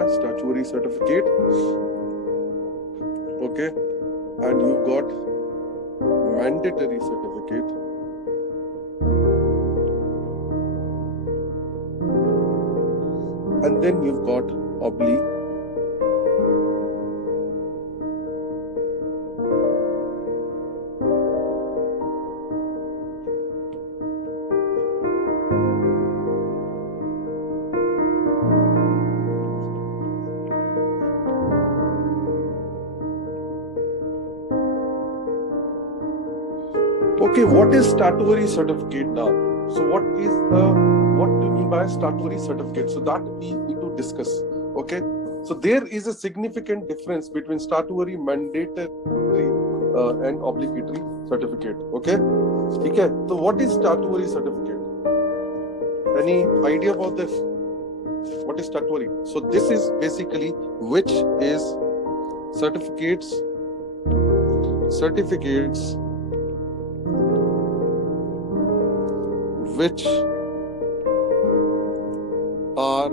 by statutory certificate. Okay, and you got mandatory certificate. And then you've got oblique. Okay, what is statutory certificate now? So what do you mean by statutory certificate? So that we need to discuss. Okay, so there is a significant difference between statutory, mandatory, and obligatory certificate. Okay, so what is statutory certificate? Any idea about this? What is statutory? So this is basically which is certificates which are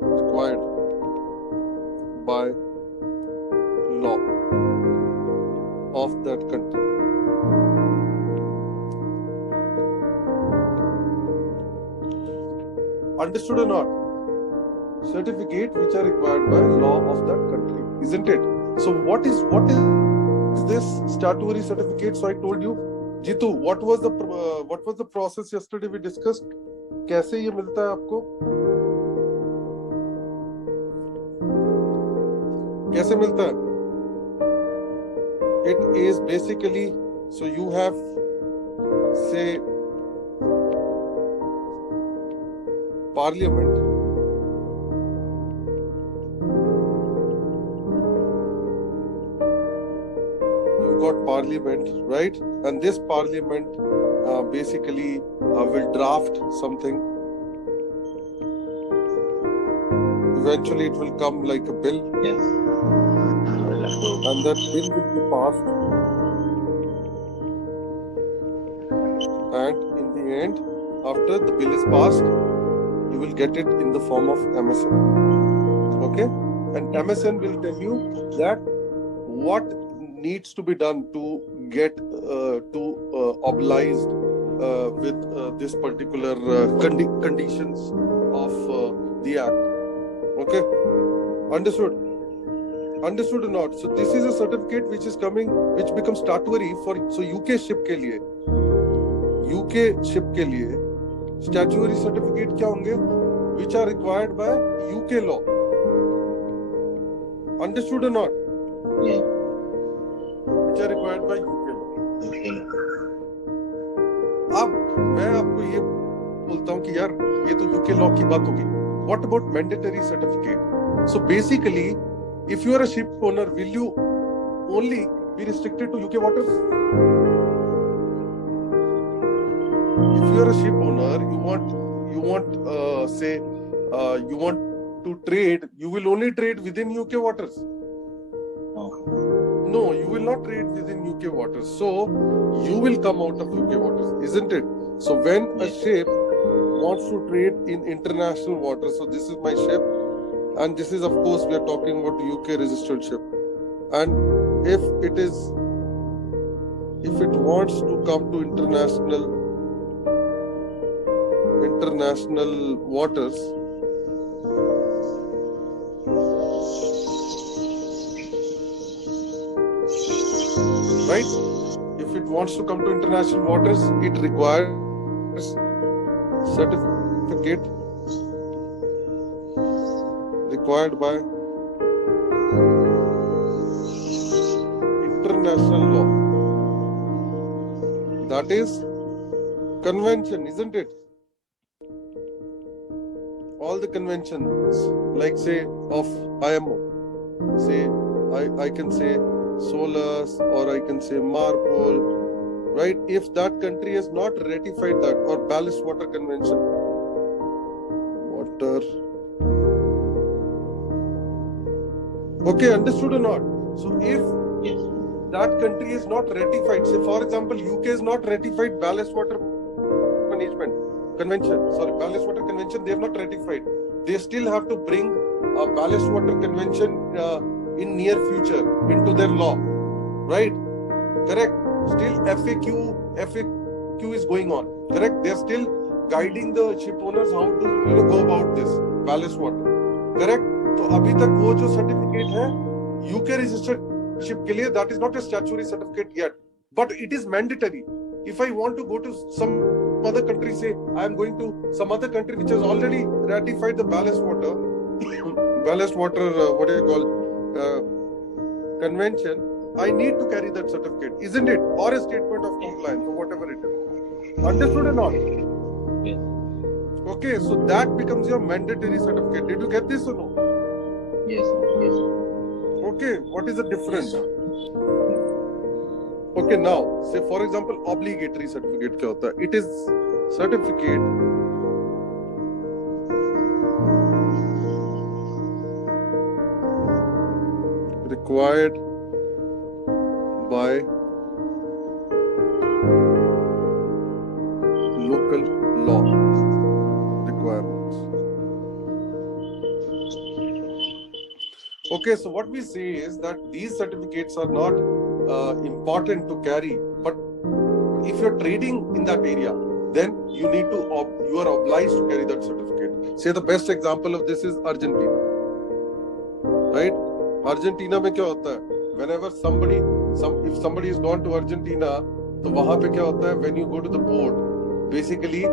required by law of that country. Understood or not? Certificate which are required by law of that country, isn't it? So what is this statutory certificate? So I told you, Jitu, what was the process yesterday we discussed? कैसे ये मिलता है आपको? कैसे मिलता है? It is basically, so you have, say, Parliament. You got Parliament, right? And this Parliament basically will draft something. Eventually, it will come like a bill. Yes. And that bill will be passed. And in the end, after the bill is passed, you will get it in the form of MSN. Okay? And MSN will tell you that what needs to be done to get obliged with this particular conditions of the act. Okay? Understood? Understood or not? So this is a certificate which is coming, which becomes statutory for UK ship के लिए. UK ship के लिए statutory certificate क्या होंगे? Which are required by UK law. Understood or not? Yeah. Which are required by UK law. Okay. अब मैं आपको ये बोलता हूँ कि यार ये तो UK law की बात होगी. What about mandatory certificate? So basically, if you are a ship owner, will you only be restricted to UK waters? If you are a ship owner, you want to trade, you will only trade within UK waters. No, you will not trade within UK waters. So you will come out of UK waters, isn't it? So when a ship wants to trade in international waters, so this is my ship, and this is, of course, we are talking about UK registered ship, and if it wants to come to international waters, right? If it wants to come to international waters, it requires certificate required by international law. That is convention, isn't it? All the conventions, like say of IMO, say I can say SOLAS or I can say MARPOL, right? If that country has not ratified that, or Ballast Water Convention, okay, understood or not? So if that country is not ratified, say for example UK is not ratified Ballast Water Convention, they have not ratified. they still have to bring a ballast water convention in near future into their law, right? Correct. Still FAQ is going on. Correct. They are still guiding the ship owners how to go about this ballast water. Correct. तो अभी तक वो जो certificate है UK registered ship के लिए, that is not a statutory certificate yet, but it is mandatory. If I want to go to some other country, say I am going to some other country which has already ratified the ballast water what do you call convention, I need to carry that certificate, isn't it? Or a statement of compliance or whatever it is. Understood or not? Yes. Okay, so that becomes your mandatory certificate. Did you get this or no? Yes, sir. Yes, sir. Okay, what is the difference? Yes, Okay, now say for example obligatory certificate क्या होता है? It is certificate required by local law requirements. Okay, so what we say is that these certificates are not important to carry, but if you're trading in that area, then you are obliged to carry that certificate. Say the best example of this is Argentina, right? Argentina में क्या होता है? Whenever if somebody is gone to Argentina, तो वहाँ पे क्या होता है? When you go to the port, basically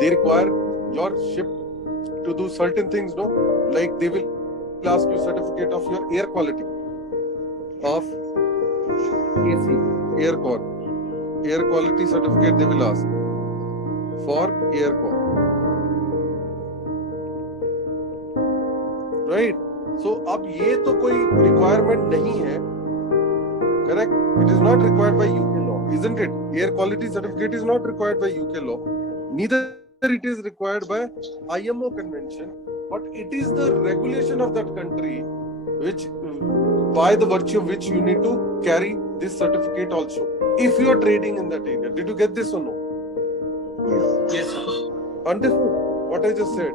they require your ship to do certain things, no? Like they will ask you certificate of your air quality, of AC, air quality certificate they will ask for aircon, right? So अब ये तो कोई requirement नहीं है, correct? It is not required by UK law, isn't it? Air quality certificate is not required by UK law, neither it is required by IMO convention, but it is the regulation of that country which by the virtue of which you need to carry this certificate also if you are trading in that area. Did you get this or no? yes, sir. Understood what I just said?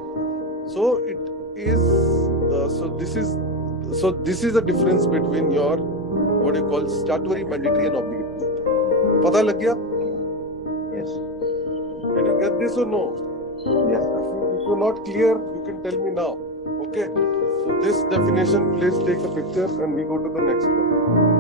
So it is so this is the difference between your what you call statutory, mandatory and obligatory. पता लग गया? Yes. Did you get this or no? Yes, sir. If you're not clear, you can tell me now. Okay. So this definition, please take a picture and we go to the next one.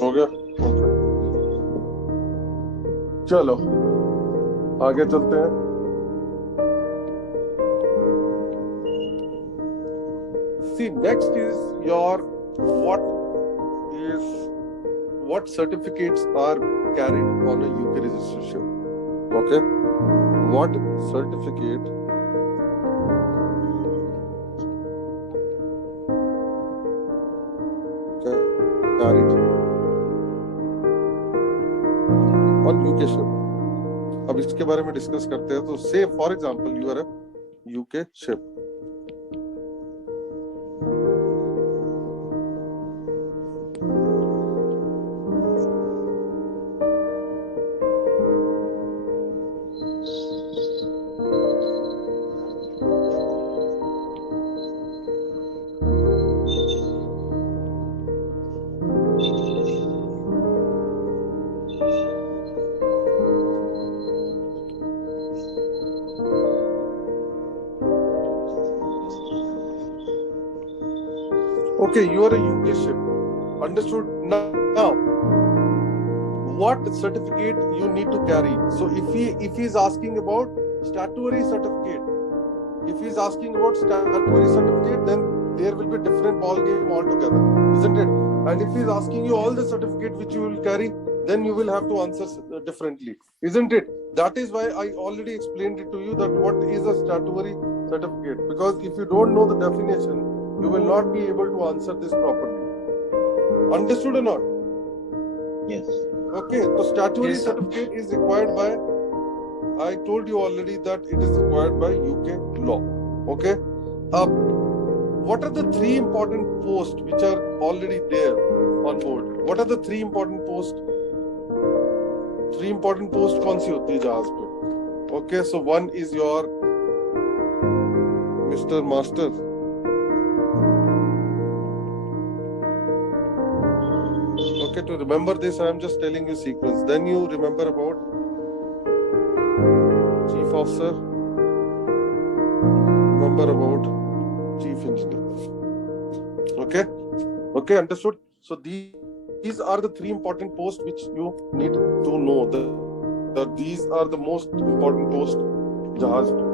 हो गया? Okay. चलो आगे चलते हैं. See, next is your what certificates are carried on a UK registration. Okay, what certificate carried on UK ship? अब इसके बारे में डिस्कस करते हैं. तो say for example you are a UK ship. Okay, you are a UK ship. Understood? Now, what certificate you need to carry? So if he is asking about statutory certificate, then there will be different ball game altogether, isn't it? And if he is asking you all the certificate which you will carry, then you will have to answer differently, isn't it? That is why I already explained it to you that what is a statutory certificate. Because if you don't know the definition, you will not be able to answer this properly. Understood or not? Yes. Okay, so statutory Yes, sir. certificate is required by, I told you already that it is required by UK law. Okay. What are the three important posts which are already there on board? What are the three important posts? Three important posts कौन सी होती है जहाज पे? Okay, so one is your Mr. Master. Okay, to remember this, I am just telling you sequence. Then you remember about Chief Officer. Remember about Chief Engineer. Okay, understood. So these are the three important posts which you need to know. That these are the most important posts जहाज में.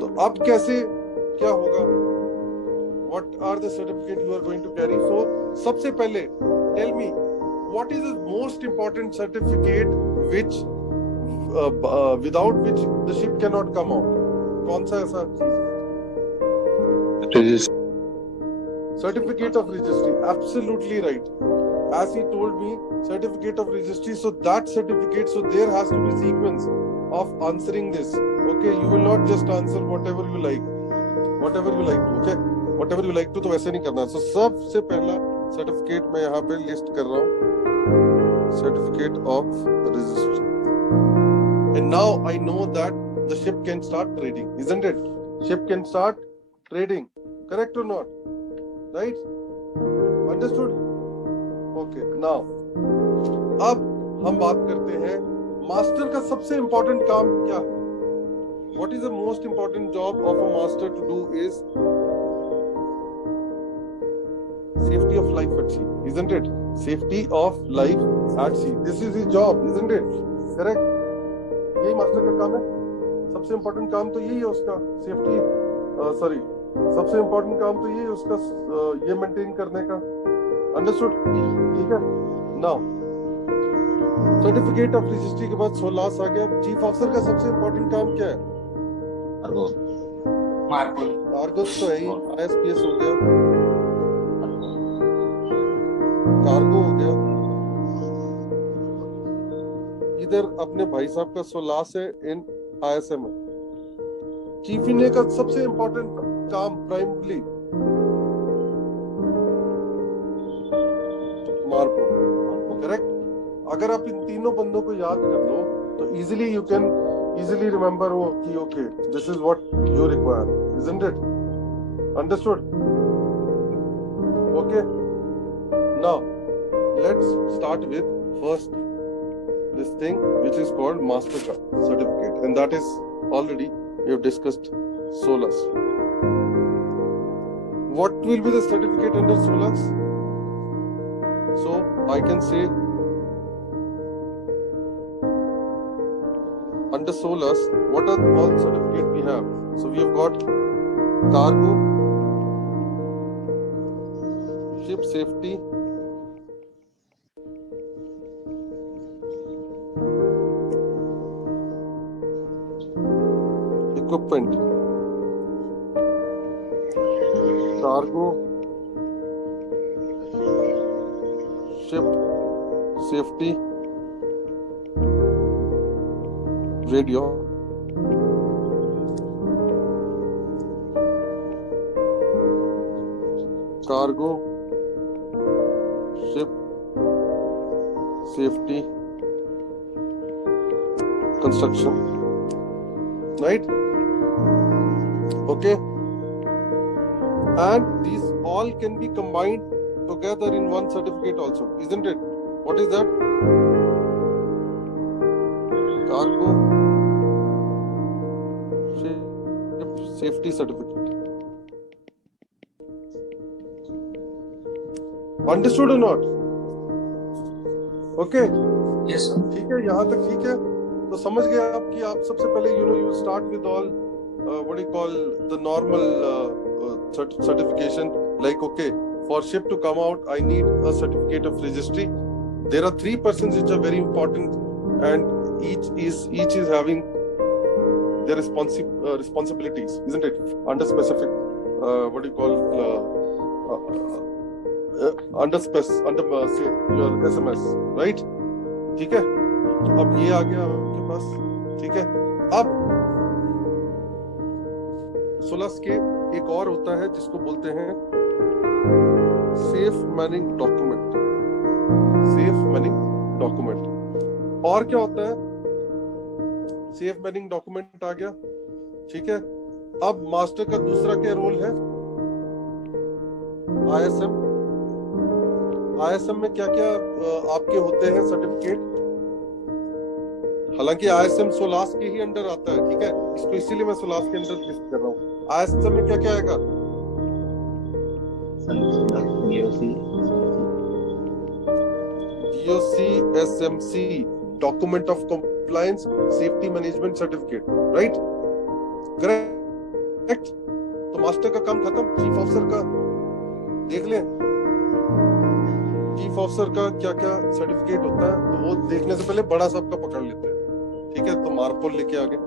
तो अब कैसे क्या होगा? What are the certificate you are going to carry? So सबसे पहले tell me what is the most important certificate which without which the ship cannot come out? कौन सा ऐसा चीज? Certificate of registry. Absolutely right. As he told me, certificate of registry. So that certificate, so there has to be sequence of answering this. Okay, you will not just answer whatever you like. Whatever you like to, okay? Whatever you like to, तो वैसे नहीं करना. So सबसे पहला certificate मैं यहाँ पे list कर रहा हूँ. Certificate of registry. And now I know that the ship can start trading, isn't it? Ship can start trading. Correct or not? Right? Understood? Okay. Now, अब हम बात करते हैं मास्टर का सबसे इम्पोर्टेंट काम क्या है? What is the most important job of a master to do is safety of life at sea, isn't it? Safety of life at sea. This is his job, isn't it? Correct? यही master का काम है. सबसे important काम तो यही है उसका. सेफ्टी सबसे इम्पोर्टेंट काम तो ये उसका ये मेंटेन करने का. अंडरस्टूड? ठीक है. नाउ सर्टिफिकेट ऑफ रजिस्ट्री के बाद 16 आ गया. चीफ ऑफिसर का सबसे इम्पोर्टेंट काम क्या है? कार्गो तो है ही. ISPS हो गया, कार्गो हो गया. इधर अपने भाई साहब का 16 से इन ISM है. चीफ इंजीनियर का सबसे इम्पोर्टेंट काम प्राइमरी मार्को. करेक्ट? अगर आप इन तीनों बंदों को याद कर लो तो easily you can easily remember वो कि okay this is what you require, isn't it? Understood? Okay. Now let's start with first this thing which is called master certificate, and that is already we have discussed SOLAS. What will be the certificate under SOLAS? So I can say under SOLAS what are all certificate we have. So we have got cargo, ship safety, equipment, cargo, ship safety, radio, cargo, ship safety, construction, right? Okay, and these all can be combined together in one certificate also, isn't it? What is that? Cargo ship safety certificate. Understood or not? Okay. Yes, sir. ठीक है, यहाँ तक ठीक है. तो समझ गए आप कि आप सबसे पहले you start with all what do you call the normal certification, like okay, for ship to come out I need a certificate of registry. There are 3 persons which are very important, and each is having their responsibilities, isn't it? Under specific, what do you call, under say your SMS, right? ठीक है. अब ये आ गया आपके पास, ठीक है. अब 16 के एक और होता है जिसको बोलते हैं safe Manning document. Safe Manning document. और क्या होता है? सेफ मैनिंग डॉक्यूमेंट आ गया, ठीक है. अब मास्टर का दूसरा क्या रोल है? ISM. ISM में क्या क्या आपके होते हैं सर्टिफिकेट? हालांकि ISM सोलास के ही अंडर आता है, ठीक है. इसको इसीलिए मैं सोलास के अंडर लिस्ट कर रहा हूँ. ISM में क्या क्या आएगा? DOC, SMC, document of compliance, safety management certificate, right? Correct. तो मास्टर का काम खत्म. चीफ ऑफिसर का देख लें. चीफ ऑफिसर का क्या क्या सर्टिफिकेट होता है, तो वो देखने से पहले बड़ा साहब का पकड़ लेते हैं, ठीक है. तो मार्पोल लेके आगे.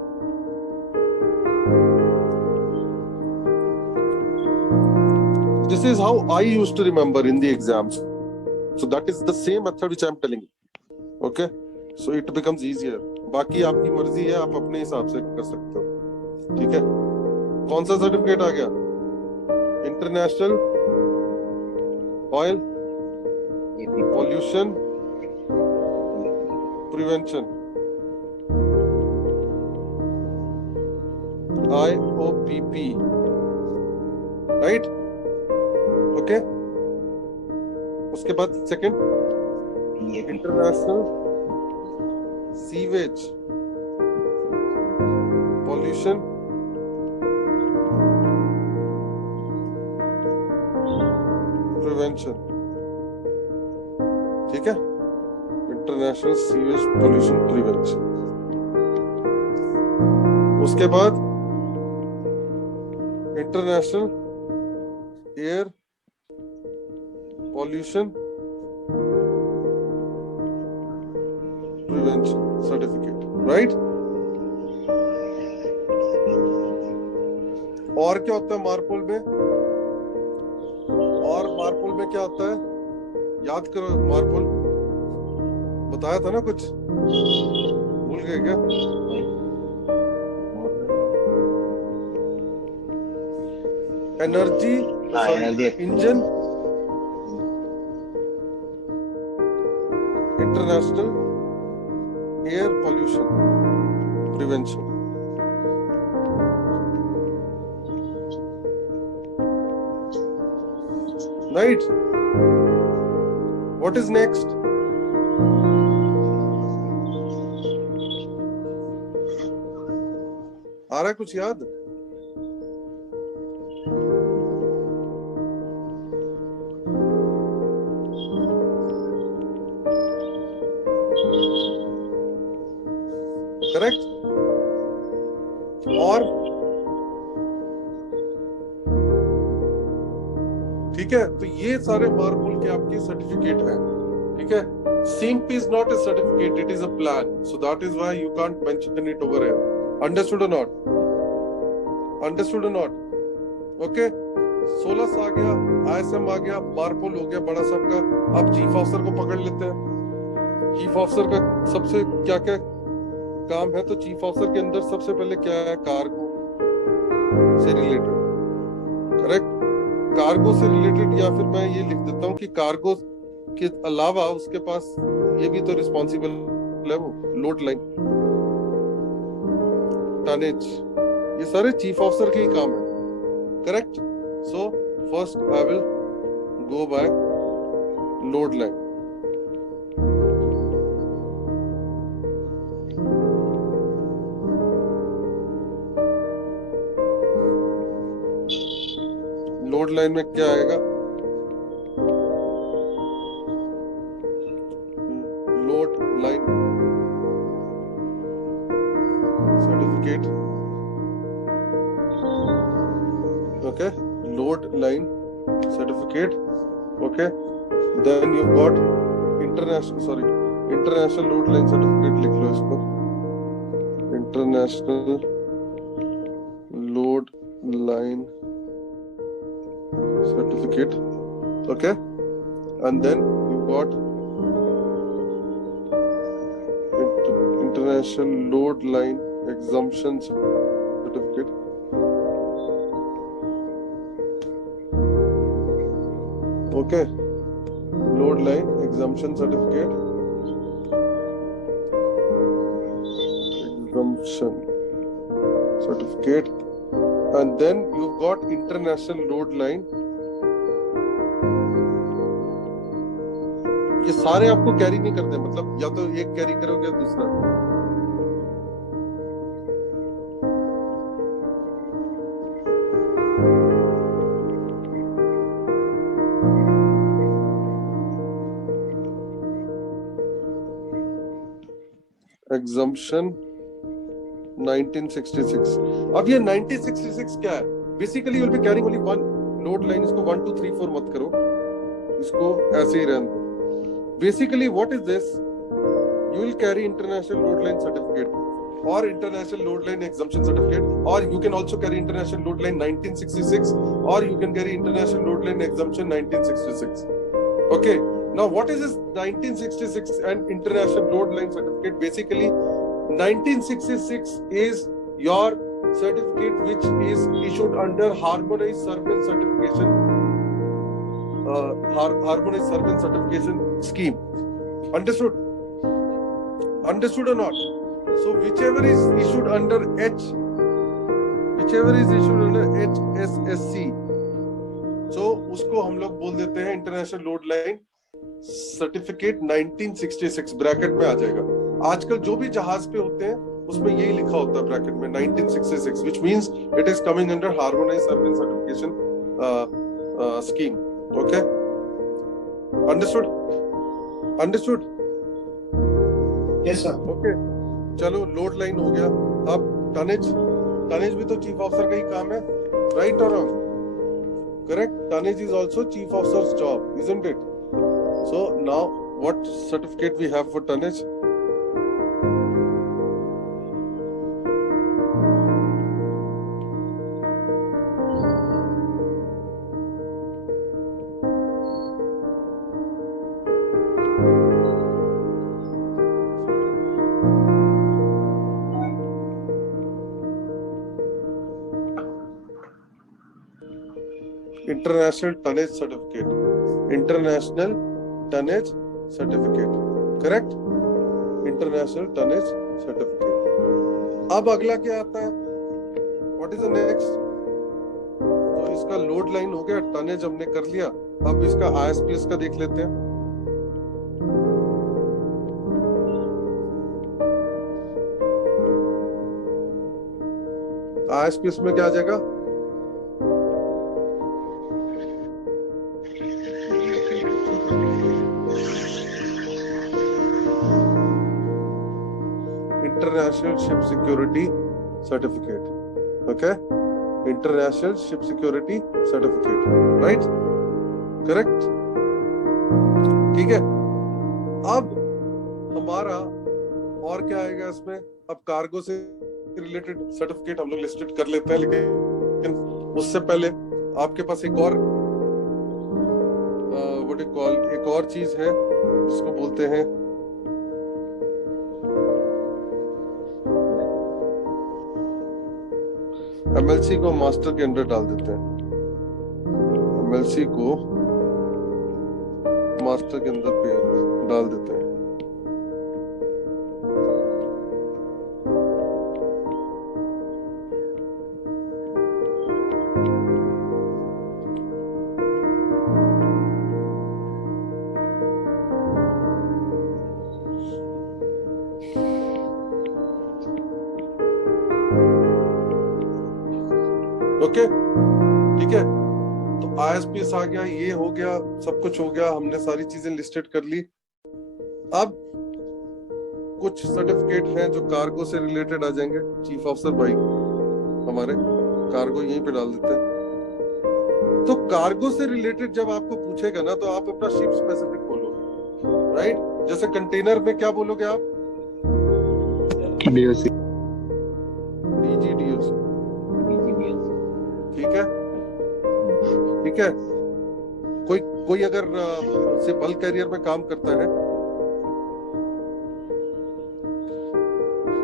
This is how I used to remember in the exams. So that is the same method which I am telling you. Okay? So it becomes easier. बाकी आपकी मर्जी है, आप अपने हिसाब से कर सकते हो, ठीक है. कौन सा सर्टिफिकेट आ गया? International oil pollution prevention, IOPP, right? Okay. उसके बाद second international sewage pollution prevention, ठीक है. International sewage pollution prevention. उसके बाद international air pollution prevention certificate, right? और क्या होता है मार्पोल में? और मार्पोल में क्या होता है? याद करो. मार्पोल बताया था ना, कुछ भूल गए क्या? Energy engine, international air pollution prevention. Right? What is next? आ रहा है कुछ याद? करेक्ट. और ठीक है. तो ये सारे मार्पोल के आपके सर्टिफिकेट हैं, ठीक है. SIMP is not a certificate, it is a plan. So that is why you can't mention it over here. Understood or not? Understood or not? Okay. 16 आ गया, ISM आ गया, मार्पोल हो गया बड़ा साहब का. अब चीफ ऑफिसर को पकड़ लेते हैं. चीफ ऑफिसर का सबसे क्या क्या काम है? तो चीफ ऑफिसर के अंदर सबसे पहले क्या है? कार्गो से रिलेटेड, करेक्ट. कार्गो से रिलेटेड, या फिर मैं ये लिख देता हूँ कि कार्गो के अलावा उसके पास ये भी तो रिस्पॉन्सिबल है, वो लोड लाइन, टनेज, ये सारे चीफ ऑफिसर के ही काम है, correct. So first I will go by load line. Load line में क्या आएगा? Load line certificate, okay. Load line certificate, okay. Then you got international load line certificate, लिख लो इसको. international load line certificate. Okay, and then you got international load line exemption certificate. Okay, load line exemption certificate. Exemption certificate, and then you've got international load line. ये सारे आपको carry नहीं करते, मतलब या तो एक कैरी करोगे या दूसरा. Exemption 1966. अब ये 1966 क्या है? Basically you'll be carrying only one load line. इसको 1 2 3 4 मत करो, इसको ऐसे ही रहने दो. Basically what is this? You will carry international load line certificate or international load line exemption certificate, or you can also carry international load line 1966, or you can carry international load line exemption 1966. Okay, now what is this 1966 and international load line certificate? Basically 1966 is your certificate which is issued under harmonized surveillance certification, harmonized surveillance certification scheme. Understood? Understood or not? So whichever is issued under HSSC, so उसको हम लोग बोल देते हैं international load line certificate 1966. Bracket में आ जाएगा. आजकल जो भी जहाज पे होते हैं उसमें यही लिखा होता है ब्रैकेट में 1966, which means it is coming under harmonized surveillance certification scheme. Okay, understood? Understood? Yes, sir. Okay, चलो लोड लाइन हो गया. अब टनेज भी तो चीफ ऑफिसर का ही काम है, राइट और wrong? Correct? Tonnage is also chief officer's job, isn't it? So now what certificate we have for tonnage? International tonnage certificate. International tonnage certificate. Correct? International tonnage certificate. अब अगला क्या आता है? What is the next? तो इसका load line हो गया, tonnage हमने कर लिया. अब इसका ISPS का देख लेते हैं. ISPS में क्या आ जाएगा? International Ship Security Certificate. Okay? International Ship Security Certificate. Right? Correct? ठीक है. अब हमारा और क्या आएगा इसमें? अब कार्गो से रिलेटेड सर्टिफिकेट हम लोग लिस्टेड कर लेते हैं, लेकिन उससे पहले आपके पास एक और व्हाट यू कॉल एक और चीज है जिसको बोलते हैं एमएलसी को मास्टर के अंदर डाल देते हैं. एमएलसी को मास्टर के अंदर पे डाल देते हैं. ओके, ठीक है. तो ISPS आ गया, ये हो गया, सब कुछ हो गया, हमने सारी चीजें लिस्टेड कर ली. अब कुछ सर्टिफिकेट हैं जो कार्गो से रिलेटेड आ जाएंगे. चीफ ऑफिसर भाई हमारे कार्गो यहीं पे डाल देते हैं. तो कार्गो से रिलेटेड जब आपको पूछेगा ना, तो आप अपना शिप स्पेसिफिक बोलोगे, राइट? जैसे कंटेनर में क्या बोलोगे आप? BGDUs, ठीक है, ठीक है। कोई अगर से बल्क कैरियर में काम करता है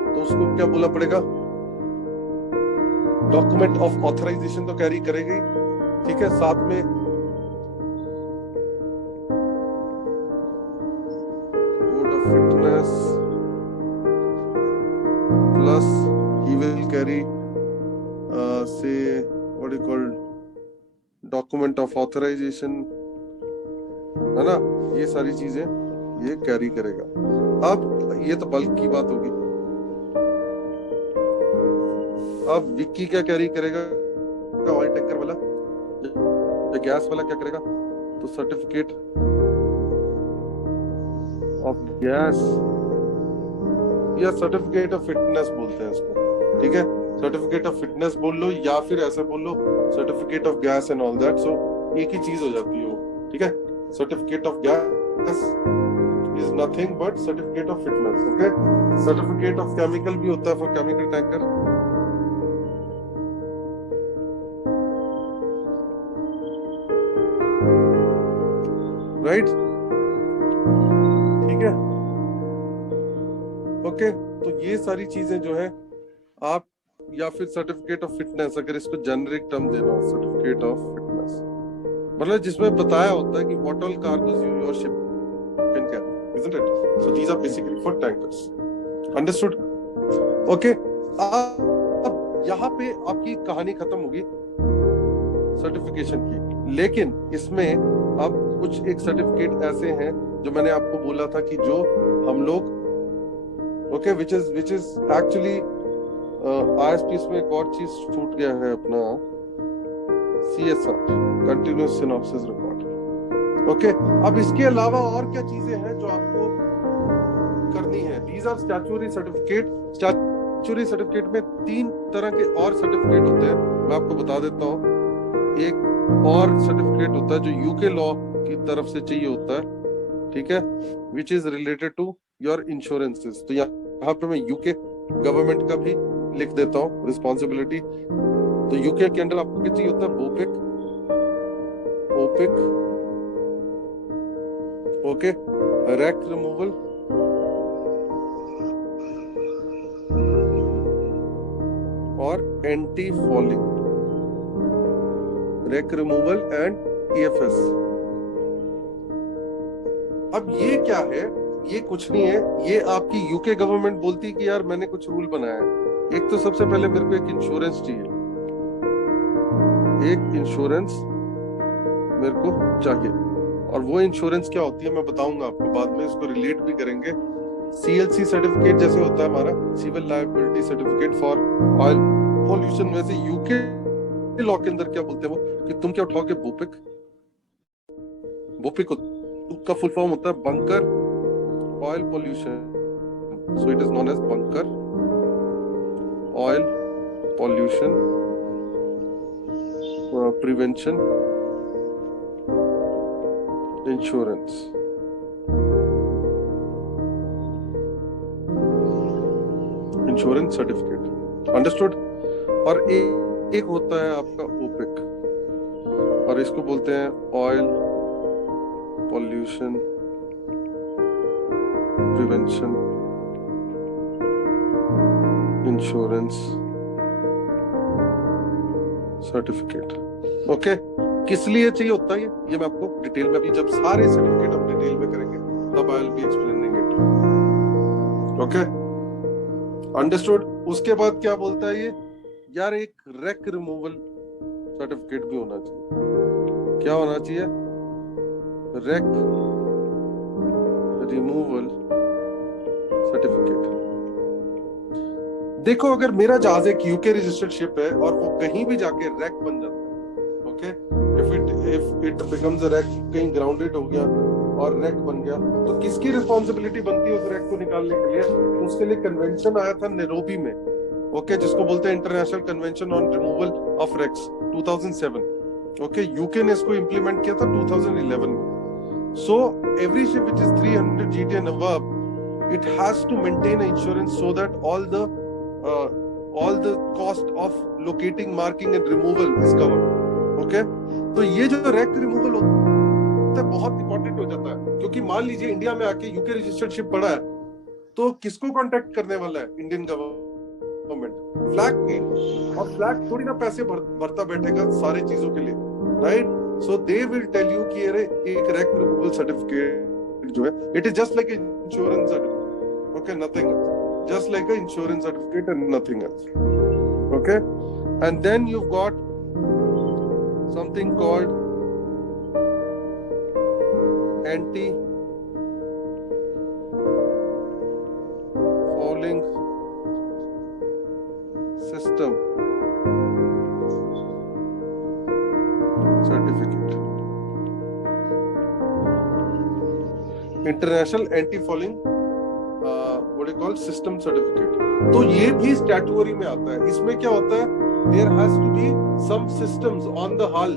तो उसको क्या बोलना पड़ेगा? डॉक्यूमेंट ऑफ ऑथराइजेशन तो कैरी करेगी, ठीक है। साथ में code of fitness plus he will carry so what you call document of authorization, है ना। ये सारी चीजें ये कैरी करेगा। अब ये तो बल्क की बात होगी। अब विक्की क्या कैरी करेगा? ऑयल टैंकर वाला, गैस वाला क्या करेगा? तो सर्टिफिकेट ऑफ गैस या सर्टिफिकेट ऑफ फिटनेस बोलते हैं इसको, ठीक है। सर्टिफिकेट ऑफ फिटनेस बोल लो या फिर ऐसे बोल लो certificate of gas and all that, so एक ही चीज हो जाती है वो, ठीक है। Certificate of gas is nothing but certificate of fitness, okay. Certificate of chemical भी होता है फॉर केमिकल टैंकर, राइट, ठीक है, ओके। तो ये सारी चीजें जो है आप, या फिर सर्टिफिकेट ऑफ फिटनेस, अगर इसको जेनरिक टर्म देना हो, सर्टिफिकेट ऑफ फिटनेस मतलब जिसमें बताया होता है कि what all cargoes your ship can carry, isn't it? So these are basically for tankers, understood, okay. अब यहाँ पे आपकी कहानी खत्म होगी सर्टिफिकेशन की, लेकिन इसमें अब कुछ एक सर्टिफिकेट ऐसे हैं जो मैंने आपको बोला था कि जो हम लोग, okay, which is actually ISPs में एक और चीज छूट गया है अपना CSR, continuous synopsis record, okay. अब इसके अलावा और क्या चीजें हैं जो आपको करनी है? These are statutory certificate. Statutory certificate में 3 तरह के और सर्टिफिकेट होते हैं, मैं आपको बता देता हूँ। एक और सर्टिफिकेट होता है जो यूके लॉ की तरफ से चाहिए होता है, ठीक है, which is related to your insurances. तो यहाँ पे मैं यूके गवर्नमेंट का भी लिख देता हूँ रिस्पॉन्सिबिलिटी। तो यूके के अंडर आपको क्या चाहिए होता है? बोपिक, ओपिक, ओके, रैक रिमूवल, और anti falling, rack removal and EFS। अब ये क्या है? ये कुछ नहीं है, ये आपकी यूके गवर्नमेंट बोलती है कि यार मैंने कुछ रूल बनाया है। एक तो सबसे पहले मेरे को एक इंश्योरेंस चाहिए, एक इंश्योरेंस मेरे को चाहिए, और वो इंश्योरेंस क्या होती है मैं बताऊंगा आपको बाद में, इसको रिलेट भी करेंगे। CLC सर्टिफिकेट जैसे होता है हमारा civil liability certificate for oil pollution, वैसे यूके लॉ के अंदर क्या बोलते हैं वो, कि तुम क्या उठाओगे? बोपिक। बोपिक का फुल फॉर्म होता है bunker oil pollution, so it is known as bunker oil pollution prevention insurance, insurance certificate, understood. और एक होता है आपका ओपिक, और इसको बोलते हैं oil pollution prevention insurance certificate, okay. किस लिए चाहिए होता है ये मैं आपको डिटेल में, अभी जब सारे सर्टिफिकेट हम डिटेल में करेंगे तब I will be explaining it, okay, understood. उसके बाद क्या बोलता है ये? यार एक रैक रिमूवल सर्टिफिकेट भी होना चाहिए। क्या होना चाहिए? Rack removal certificate. देखो, अगर मेरा जहाज एक यूके रजिस्टर्ड शिप है और वो कहीं भी जाके रैक बन जाता है, okay, if it becomes a rack, कहीं ग्राउंडेड हो गया और रैक बन गया, तो किसकी रिस्पॉन्सिबिलिटी बनती है उस रैक को निकालने के लिए? उसके लिए कन्वेंशन आया था नैरोबी में, ओके, जिसको बोलते हैं international convention on removal of wrecks, 2007, okay. UK ने इसको इंप्लीमेंट किया था 2011 में। So every ship which is 300 GT and above, it has to maintain an insurance so that all the cost of locating, marking and removal is covered. Okay, तो ये जो rect removal होता है बहुत इंपॉर्टेंट हो जाता है, क्योंकि मान लीजिए इंडिया में आके यूके रजिस्टर्ड शिप पड़ा है, तो किसको कांटेक्ट करने वाला है इंडियन गवर्नमेंट? फ्लैग के, और फ्लैग थोड़ी ना पैसे भरता बैठेगा सारे चीजों के लिए, right? So they will tell you कि अरे एक रेक रिमूवल सर्टिफिकेट जो है, it is just like insurance certificate, okay, nothing else, just like a insurance certificate and nothing else, okay. And then you got something called anti-fouling system certificate, international anti-fouling what you call system certificate. तो ये भी statutory में आता है. इसमें क्या होता है? There has to be some systems on the hull,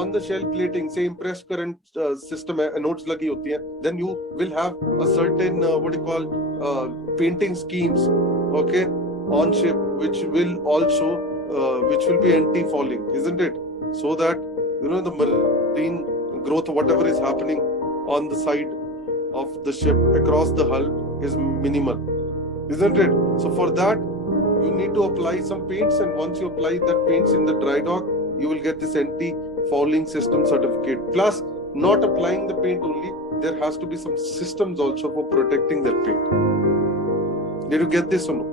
on the shell plating, say impressed current system है, notes लगी होती हैं. Then you will have a certain what you call painting schemes, okay, on ship, which will also which will be anti-fouling, isn't it? So that you know the marine growth, whatever is happening on the side of the ship across the hull is minimal, isn't it? So for that you need to apply some paints, and once you apply that paints in the dry dock, you will get this anti-fouling system certificate. Plus, not applying the paint only, there has to be some systems also for protecting that paint. Did you get this or no?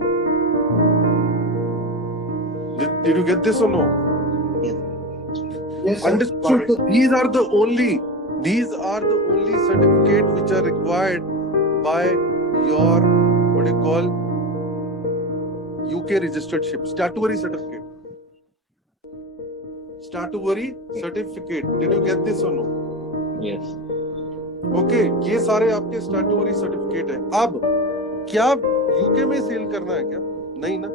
Did you get this or no? Yes, sir. Understood. So these are the only certificates which are required by your what you call UK registered ship. Statutory certificate. Did you get this or no? Yes. Okay, ये सारे आपके statutory certificate हैं. अब क्या UK में cell करना है क्या? नहीं ना,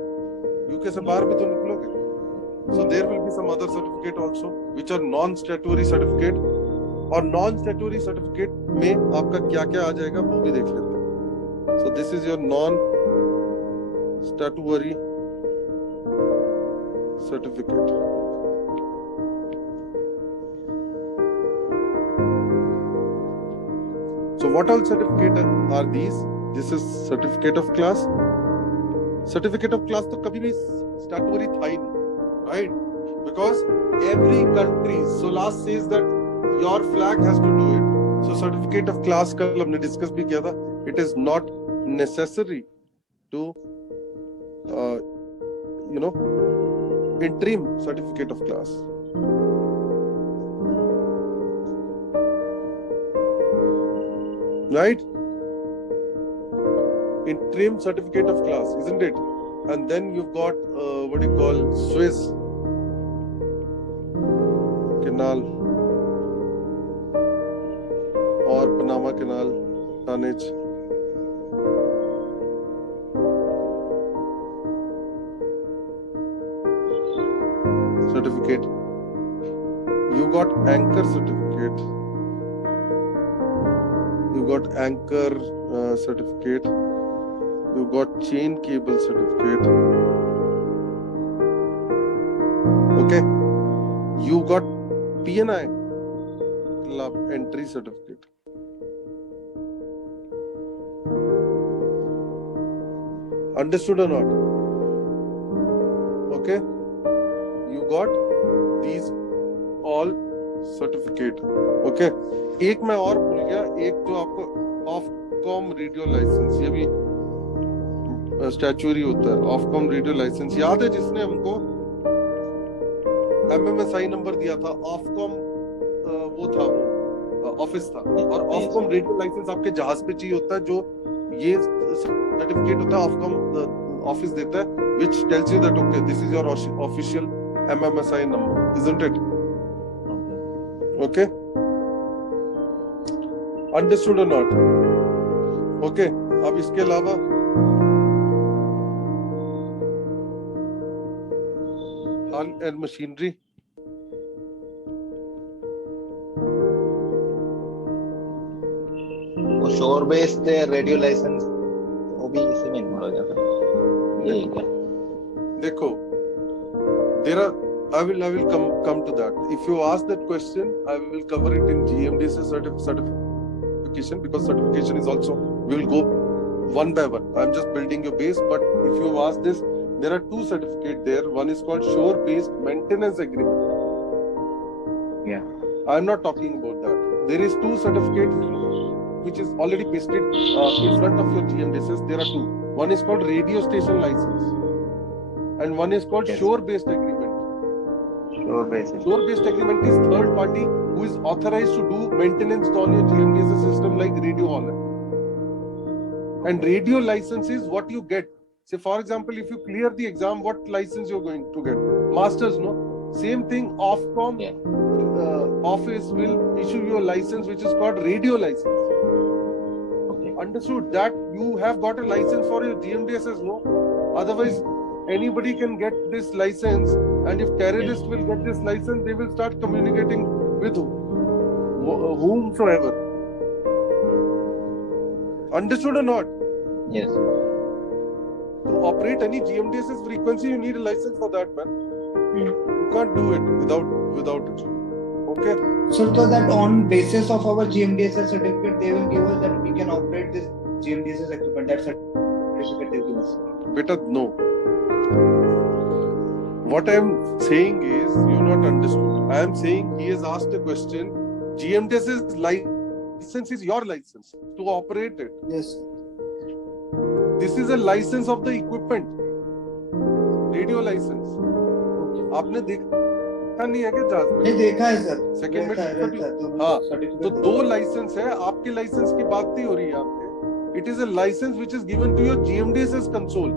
यूके से बाहर भी तो निकलोगे. So there will be some other certificate also which are non-statutory certificate. और non-statutory certificate में आपका क्या क्या आ जाएगा वो भी देख लेते हैं. So this is your non-statutory certificate. So what all certificate are these? This is certificate of class. Certificate of class तो कभी भी statutory था ही नहीं, right? Because every country, SOLAS says that your flag has to do it. So certificate of class कल हमने discuss भी किया था. It is not necessary to interim certificate of class. Right? Interim certificate of class, isn't it? And then you've got what do you call Suez Canal or Panama Canal tonnage. Certificate. You got anchor certificate. You got anchor certificate. You got chain cable certificate. Okay. You got PNI club entry certificate. Understood or not? Okay. You got these all certificate. Okay. एक मैं और भूल गया, एक जो आपको Ofcom radio licence, ये भी स्टैट्यूटरी होता है. ऑफकॉम रेडियो लाइसेंस याद है जिसने हमको MMSI नंबर दिया था? ऑफकॉम वो था, वो ऑफिस था. और ऑफकॉम रेडियो लाइसेंस आपके जहाज पे चाहिए होता है, जो ये सर्टिफिकेट होता है ऑफकॉम ऑफिस देता है, which tells you that okay, this is your official MMSI number, isn't it? Okay. Understood or not? Okay. अब इसके अलावा hull and machinery. वो शोर बेस्ड रेडियो लाइसेंस वो भी इसी में इन्वॉल्व हो जाता है. यही क्या? देखो, there are. I will come to that. If you ask that question, I will cover it in GMDSS certification, because certification is also, we will go one by one. I'm just building your base, but if you ask this, there are two certificates there. One is called shore-based maintenance agreement. Yeah. I'm not talking about that. There is two certificates which is already pasted in front of your GMDSS. There are two. One is called radio station license, and one is called Yes. shore-based agreement. Shore-based agreement is third party who is authorized to do maintenance on your GMDSS system, like Radio Holland. And radio license is what you get. Say, for example, if you clear the exam, what license you're going to get? Masters, no? Same thing, Ofcom office will issue your license, which is called radio license. Okay. Understood that you have got a license for your GMDSS, no? Otherwise, anybody can get this license, and if terrorists will get this license, they will start communicating with whomsoever. Understood or not? Yes. To operate any GMDSS frequency, you need a license for that, man. You can't do it without it. Okay? So that on basis of our GMDSS certificate, they will give us that we can operate this GMDSS equipment. That certificate they give us. Beta, no. What I am saying is, you not understood. I am saying he has asked a question. GMDSS license is your license to operate it. Yes. This is a license of the equipment. Radio license. आपने देखा नहीं है क्या जहाज में? नहीं देखा है सर. सेकंड में हाँ. तो दो लाइसेंस है. आपके लाइसेंस की बात नहीं हो रही है यहाँ पे. It is a license which is given to your GMDSS console,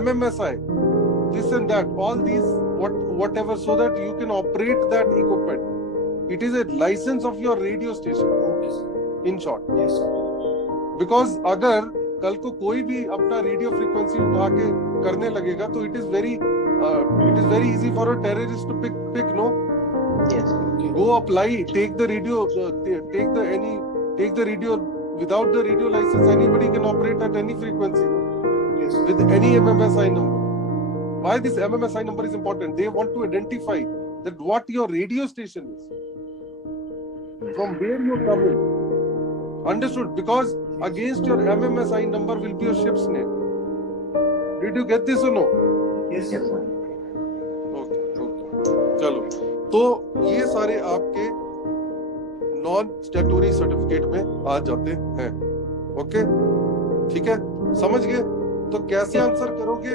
MMSI, this and that, all these whatever, so that you can operate that equipment. It is a license of your radio station. Okay, sir. In short. Yes, sir. Because अगर कल को कोई भी अपना radio frequency उठा के करने लगेगा, तो it is very easy for a terrorist to pick no. Yes. Go apply, take the radio, take the radio. Without the radio license, anybody can operate at any frequency. Yes. With any MMSI number. Why this MMSI number is important? They want to identify that what your radio station is, from where you come in. Understood? Because against your MMSI number will be your ship's name. Did you get this or no? Yes, sir. Okay. चलो, तो ये सारे आपके non statutory certificate में आ जाते हैं. Okay, ठीक है, समझ गए? तो कैसे आंसर करोगे?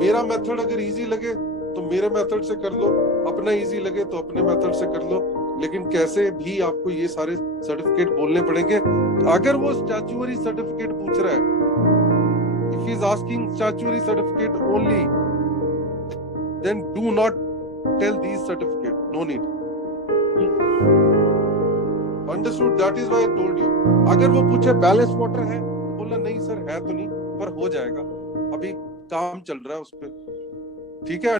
मेरा मेथड अगर इजी लगे तो मेरे मेथड से कर लो, अपना इजी लगे तो अपने मेथड से कर लो, लेकिन कैसे भी आपको ये सारे सर्टिफिकेट बोलने पड़ेंगे. अगर वो स्टैट्यूटरी सर्टिफिकेट पूछ रहा है, if he is asking statutory certificate only, then do not tell these certificate, no need. Understood? That is why I told you. अगर वो पूछे बैलेंस वाटर है, तो बोलना नहीं सर है तो नहीं, पर हो जाएगा, अभी काम चल रहा है उस पे. ठीक है?